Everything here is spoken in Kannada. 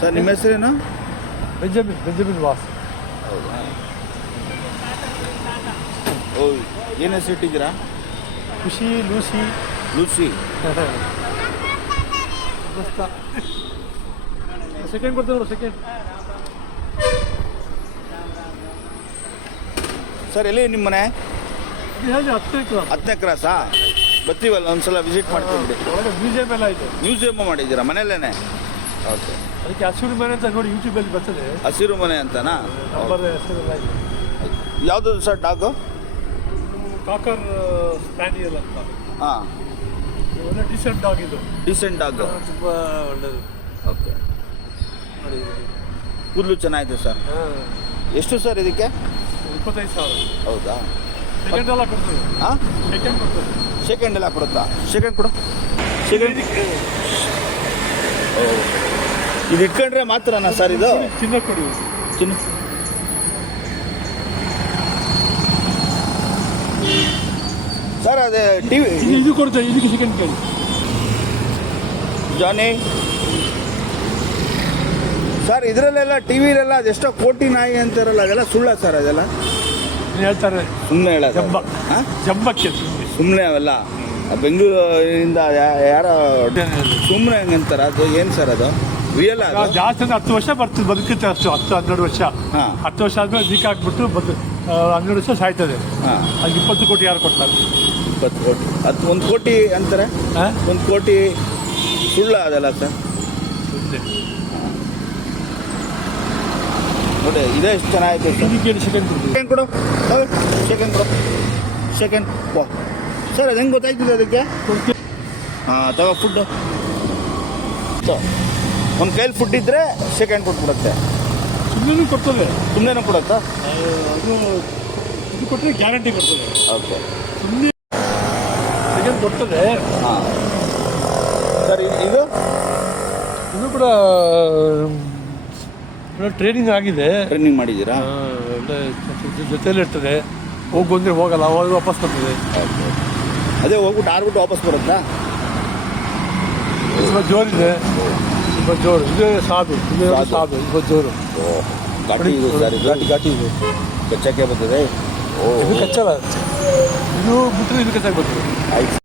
ಸರ್ ನಿಮ್ಮ ಹೆಸರೇನು? Benjamin was. ಹೌದಾ? ಓ, ಏನು ಹೆಸರು ಇಟ್ಟಿದ್ದೀರಾ? ಖುಷಿ, ಲೂಸಿ. ಸೆಕೆಂಡ್ ಕೊಡ್ತೀನಿ ನೋಡಿ, ಸೆಕೆಂಡ್. ಸರ್ ಎಲ್ಲಿ ನಿಮ್ಮ ಮನೆ? ಹೇಳಿ 10 ಕ್ರಾಸಾ? ಬರ್ತೀವಲ್ಲ ಒಂದ್ಸಲ ವಿಸಿಟ್ ಮಾಡ್ತೀವಿ. ಒಳಗೆ ಮ್ಯೂಸಿಯಂ ಎಲ್ಲ ಇದೆ. ಮ್ಯೂಸಿಯಮ್ ಮಾಡಿದ್ದೀರಾ ಮನೆಯಲ್ಲೇನೆ? ಓಕೆ. ಅದಕ್ಕೆ ಹಸಿರು ಮನೆ ಅಂತ ನೋಡಿ ಯೂಟ್ಯೂಬಲ್ಲಿ ಬರ್ತದೆ. ಹಸಿರು ಮನೆ ಅಂತನಾ? ನಂಬರ್ ಹೆಸರೆಲ್ಲ ಇದೆ. ಯಾವುದು ಸರ್ ಡಾಗು? ಕಾಕರ್ ಸ್ಪ್ಯಾನಿಯಲ್ ಅಂತ. ಹಾಂ, ಒಳ್ಳೆ ಡೀಸೆಂಟ್ ಡಾಗ್ ಇದು. Decent dog. ತುಂಬ ಒಳ್ಳೆಯದು. ಓಕೆ. ನೋಡಿ, ಕೂದಲು ಚೆನ್ನಾಗಿದೆ ಸರ್. ಎಷ್ಟು ಸರ್ ಇದಕ್ಕೆ? 25,000. ಹೌದಾ? ಸೆಕೆಂಡ್ ಎಲ್ಲ ಕೊಡ್ತದೆ. ಹಾಂ, ಸೆಕೆಂಡ್ ಕೊಡ್ತದೆ. ಸೆಕೆಂಡ್ ಎಲ್ಲ ಕೊಡುತ್ತಾ? ಸೆಕೆಂಡ್ ಕೊಡು. ಸೆಕೆಂಡ್. ಇದು ಇಟ್ಕೊಂಡ್ರೆ ಮಾತ್ರನಾ ಸರ್ ಇದು? ಚಿನ್ನ ಕೊಡಿ. ಚಿನ್ನ. ಸರ್ ಅದೇ ಟಿವಿ ಇದು ಕೊಡ್ತೇವೆ. ಇದಕ್ಕೆ ಸೆಕೆಂಡ್ ಕೇಳಿ. ಜಾನಿ ಸರ್, ಇದರಲ್ಲೆಲ್ಲ ಟಿವಿಲೆಲ್ಲ ಅದೆಷ್ಟೋ ಕೋಟಿ ನಾಯಿ ಅಂತಾರಲ್ಲ, ಅದೆಲ್ಲ ಸುಳ್ಳ ಸರ್? ಅದೆಲ್ಲ ಹೇಳ್ತಾರೆ, ಸುಮ್ಮನೆ ಹೇಳ. ಜಂಬಕ್ಕೆ ಸುಮ್ಮನೆ ಅವೆಲ್ಲ ಬೆಂಗಳೂರಿಂದ ಯಾರೋ ಸುಮ್ಮನೆ ಹಂಗಂತಾರ. ಅದು ಏನು ಸರ್ ಅದು? ರಿಯಲ್? ಜಾಸ್ತಿ ಅಂದ್ರೆ 10 ವರ್ಷ ಬರ್ತದೆ, ಬದುಕುತ್ತೆ ಅಷ್ಟು. 10-12 ವರ್ಷ. 10 ವರ್ಷ ಆದ್ಮೇಲೆ ವೀಕ್ ಹಾಕ್ಬಿಟ್ಟು 12 ವರ್ಷ ಸಾಯ್ತದೆ. ಹಾಂ, ಅದು 20 ಕೋಟಿ ಯಾರು ಕೊಡ್ತಾರೆ? 20 ಕೋಟಿ. ಅದು 1 ಕೋಟಿ ಅಂತಾರೆ. 1 ಕೋಟಿ ಸುಳ್ಳ ಅದೆಲ್ಲ ಸರ್? ನೋಡಿ, ಇದೇ ಎಷ್ಟು ಚೆನ್ನಾಗಿದೆ ಸರ್. ಸೆಕೆಂಡ್ ಕೊಡು. ಸೆಕೆಂಡ್ ಕೊಡು. Second sir. ಅದು ಹೆಂಗೆ ಗೊತ್ತಾಯ್ತದೆ ಅದಕ್ಕೆ? ಹಾಂ, ತಗೋ ಫುಡ್ಡು. ಒಂದು ಕೈಲಿ ಫುಡ್ ಇದ್ದರೆ ಸೆಕೆಂಡ್ ಕೊಟ್ಬಿಡುತ್ತೆ. ಸುಮ್ಮನೆ ಕೊಡ್ತದೆ. ಸುಮ್ಮನೆ ಕೊಡುತ್ತಾ? ಅದು ಇದು ಕೊಟ್ಟರೆ ಗ್ಯಾರಂಟಿ ಕೊಡ್ತದೆ. ಓಕೆ. ಸುಮ್ಮನೆ ಸೆಕೆಂಡ್ ಕೊಡ್ತದೆ. ಹಾಂ ಸರ್. ಇದು ಕೂಡ ಟ್ರೈನಿಂಗ್ ಆಗಿದೆ. ಟ್ರೈನಿಂಗ್ ಮಾಡಿದ್ದೀರಾ? ಒಳ್ಳೆ ಜೊತೆಯಲ್ಲಿ ಇರ್ತದೆ. ಹೋಗಿ ಬಂದರೆ ಹೋಗಲ್ಲ, ಅವಾಗ ವಾಪಸ್ ಬರ್ತದೆ. ಅದೇ ಹೋಗ್ಬಿಟ್ಟು ಆರ್ಬಿಟ್ಟು ವಾಪಸ್ ಬರುತ್ತಾ? ತುಂಬ ಜೋರಿದೆ. ತುಂಬ ಜೋರು. ಇದೇ ಸಾಧು. ಇದು ಜೋರು. ಘಾಟಿ ಇದೆ ಸರ್. ಘಾಟಿ ಇದೆ. ಕಚ್ಚಕ್ಕೆ ಬರ್ತದೆ. ಇದು ಕಚ್ಚಲ್ಲ. ಇದು ಬಿಟ್ಟರೆ ಇದು ಕಚ್ಚಾಗಿ ಬರ್ತದೆ. ಆಯ್ತು.